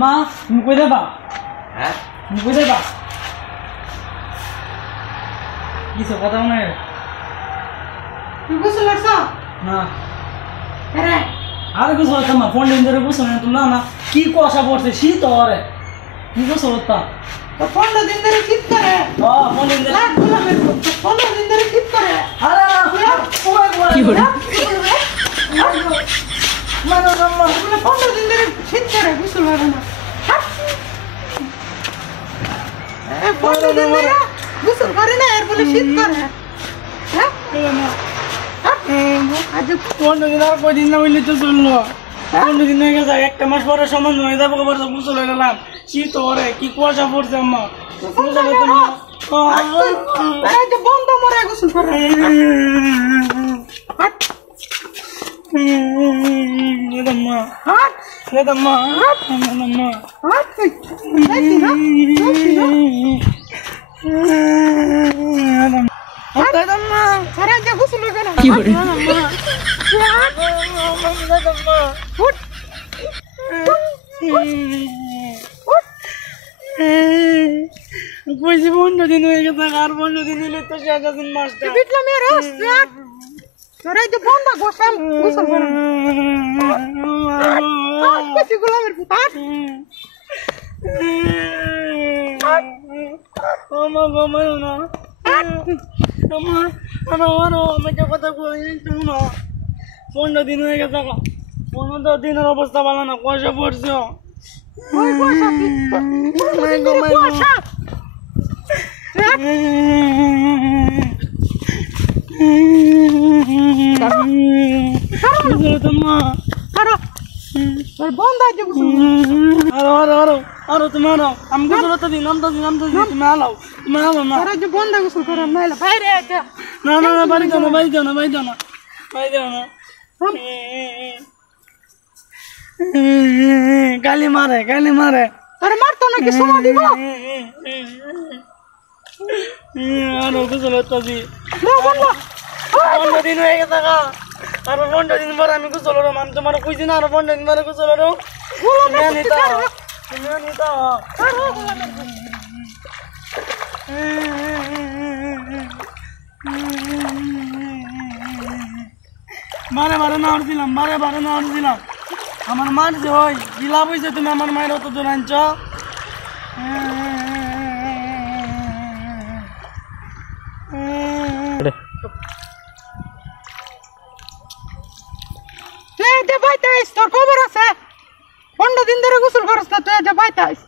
মা তুমি কই যাবা? হ্যাঁ তুমি কই যাবা? কিছু কথা মনে হয় তুই গোসল করছ না। আরে আর গোসল করতাম না, ফোন ধরে গোসল তুমি না না কি কুয়াশা পড়ছে শীত হরে কি গোসল করতাম? তো 15 দিন ধরে শীত করে ফোন ধরে লাখ গোলামের 15 দিন ধরে শীত করে আরে কি হলো? মানে 15 দিন ধরে শীত করে গোসল করে না 15 দিন ধরে গোসল করে না এর বলে শীত করে হ্যাঁ আজ 15 দিন আর কয়দিন না হইলে তো চললো। 15 দিন হয়ে গেছে, একটা মাস পরে সমান হয়ে যাবো, গোসল হয়ে গেলাম শীত হরে কি কুয়াশা পড়ছে আম্মা। বন্ধ মরে গোসল করে কি করে কইছি 15 দিন হয়ে গেছে, আর 15 দিন হইলে তো শেষ আছে মাসটা। তোরা যে বন্ধ গোসল গোসল করে বেশি গোলামের পুতার আমার বাবা না আমার আমার আমাকে কথা কই তুমি না 15 দিন হয়ে গেছে, 15 দিনের অবস্থা ভালো না, কুয়াশা পড়ছে। ওই কুয়াশা কুয়াশা বন্ধ আছে আরো তুমি আরো আমি গোসল তো দিন তুমি আলাও তুমি আলো না বন্ধ গোসল করে নাইলে বাইরে আছে না না না বাড়ি যাও না বাড়ি যাও না বাড়ি যাও না বাড়ি যাও না গালি মারে তোর মারতো নাকি সময় দিব আরো গোসল হচ্ছে 15 দিন হয়ে গেছে আরো 15 দিন পরে আমি গোসল হলাম। আমি তোমার কইছি না আরো 15 দিন পরে গোসল হলো বারে না দিলাম আমার মার যে হয় কি লাভ হয়েছে তুমি আমার মায়ের অত দূর আনছ। তোর খবর আছে 15 দিন ধরে গোসল করছ না তুই বাইতাইস